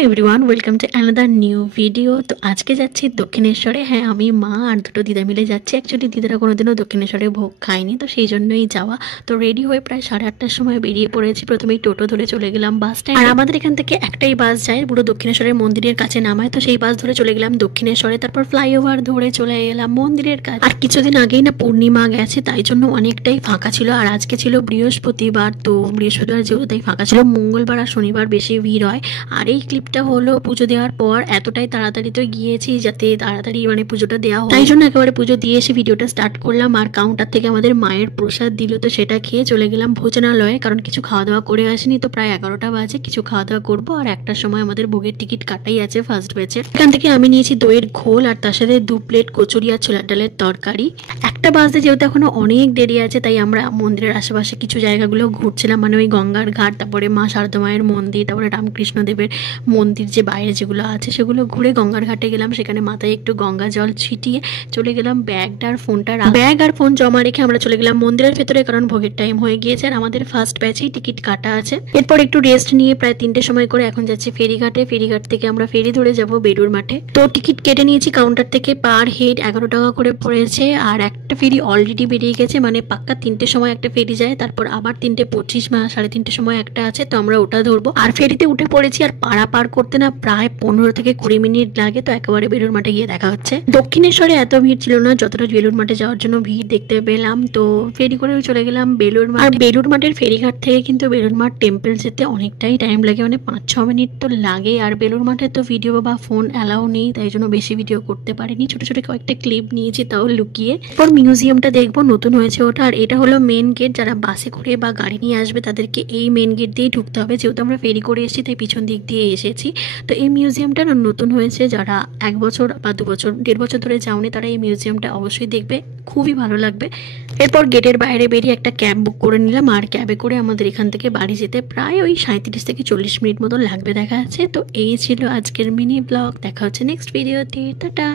Everyone welcome to another new video. তো আজকে যাচ্ছি দক্ষিণেশ্বরে। হ্যাঁ, আমি মা আর দুটো দিদা মিলে যাচ্ছি। অ্যাকচুয়ালি দিদারা কোনোদিনও দক্ষিণেশ্বরে ভোগ খায়নি, তো সেই জন্যই যাওয়া। তো রেডি হয়ে প্রায় 8:30টার সময় বেরিয়ে পড়েছি। প্রথমেই টোটো ধরে চলে গেলাম বাস স্ট্যান্ড। আর আমাদের এখান থেকে একটাই বাস যায়, পুরো দক্ষিণেশ্বরের মন্দিরের কাছে নামায়। তো সেই বাস ধরে চলে গেলাম দক্ষিণেশ্বরে। তারপর ফ্লাইওভার ধরে চলে গেলাম মন্দিরের কাছে। আর কিছুদিন আগেই না পূর্ণিমা গেছে, তাই জন্য অনেকটাই ফাঁকা ছিল। আর আজকে ছিল বৃহস্পতিবার, তো বৃহস্পতিবার যেহেতু তাই ফাঁকা ছিল। মঙ্গলবার আর শনিবার বেশি ভিড় হয়। আর এই ক্লিপটা হলো পুজো দেওয়ার পর। এতটাই তাড়াতাড়ি তো গিয়েছি যাতে তাড়াতাড়ি পুজোটা দেওয়া হয়, তাই জন্য একেবারে পুজো দিয়ে এসে ভিডিওটা স্টার্ট করলাম। আর কাউন্টার থেকে আমাদের মায়ের প্রসাদ দিল, তো সেটা খেয়ে চলে গেলাম ভোজনালয়ে, কারণ কিছু খাওয়া দাওয়া করে আসিনি। তো প্রায় 11টা বাজে, কিছু খাওয়া দাওয়া করবো। আর একটার সময় আমাদের ভোগের টিকিট কাটাই আছে ফার্স্ট ব্যাচে। এখান থেকে আমি নিয়েছি দইয়ের ঘোল, আর তার সাথে 2 প্লেট কচুরি আর ছোলার ডালের তরকারি। একটা বাজতে যেহেতু এখনো অনেক দেরি আছে, তাই আমরা মন্দিরের আশেপাশে কিছু জায়গাগুলো ঘুরছিলাম, ওই গঙ্গার ঘাট, তারপরে মা শারদা মায়ের মন্দির, তারপরে রামকৃষ্ণ দেবের মন্দির যে বাইরে যেগুলো আছে সেগুলো ঘুরে গঙ্গার ঘাটে গেলাম। সেখানে মাথায় একটু গঙ্গা জল ছিটিয়ে চলে গেলাম ব্যাগ আর ফোন জমা রেখে আমরা চলে গেলাম মন্দিরের ভেতরে, কারণ ভোগের টাইম হয়ে গিয়েছে আর আমাদের ফার্স্ট ব্যাচেই টিকিট কাটা আছে। এরপর একটু রেস্ট নিয়ে প্রায় 3টের সময় করে এখন যাচ্ছি ফেরিঘাটে। ফেরিঘাট থেকে আমরা ফেরি ধরে যাব বেলুড় মাঠে। তো টিকিট কেটে নিয়েছি কাউন্টার থেকে, পার হেড 11 টাকা করে পড়েছে। আর একটা ফেরি অলরেডি বেরিয়ে গেছে, পাক্কা 3টের সময় একটা ফেরি যায়, তারপর আবার 3:25 বা 3:30 সময় একটা আছে, তো আমরা ওটা ধরবো। আর ফেরিতে উঠে পড়েছি। আর পার করতে না প্রায় 15 থেকে 20 মিনিট লাগে। তো একেবারে বেলুড় মাঠে গিয়ে দেখা হচ্ছে। দক্ষিণেশ্বরে এত ভিড় ছিল না যতটা বেলুড় মাঠে যাওয়ার জন্য ভিড় দেখতে পেলাম। তো ফেরি করে চলে গেলাম বেলুড় মাঠ। আর বেলুড় মাঠের ফেরিঘাট থেকে কিন্তু বেলুড় মাঠ টেম্পল যেতে অনেকটাই টাইম লাগে, 5-6 মিনিট তো লাগে। আর বেলুড় মাঠে তো ভিডিও বা ফোন অ্যালাউ নেই, তাই জন্য বেশি ভিডিও করতে পারিনি। ছোট ছোট কয়েকটা ক্লিপ নিয়েছি, তাও লুকিয়ে। এরপর মিউজিয়ামটা দেখবো, নতুন হয়েছে ওটা। আর এটা হলো মেন গেট। যারা বাসে করে বা গাড়ি নিয়ে আসবে তাদেরকে এই মেন গেট দিয়েই ঢুকতে হবে। যেহেতু আমরা ফেরি করে এসেছি তাই পিছন দিক দিয়ে এসেছি। তো এই মিউজিয়ামটা নতুন হয়েছে। যারা 1 বছর বা 2 বছর 1.5 বছর ধরে যাওনি তারা এই মিউজিয়ামটা অবশ্যই দেখবে, খুবই ভালো লাগবে। এরপর গেটের বাইরে বেরিয়ে একটা ক্যাব বুক করে নিলাম। আর ক্যাবে করে আমাদের এখান থেকে বাড়ি যেতে প্রায় 37 থেকে 40 মিনিট মতো লাগবে দেখা যাচ্ছে। তো এই ছিল আজকের মিনি ব্লগ। দেখা হচ্ছে নেক্সট ভিডিওতে। টাটা।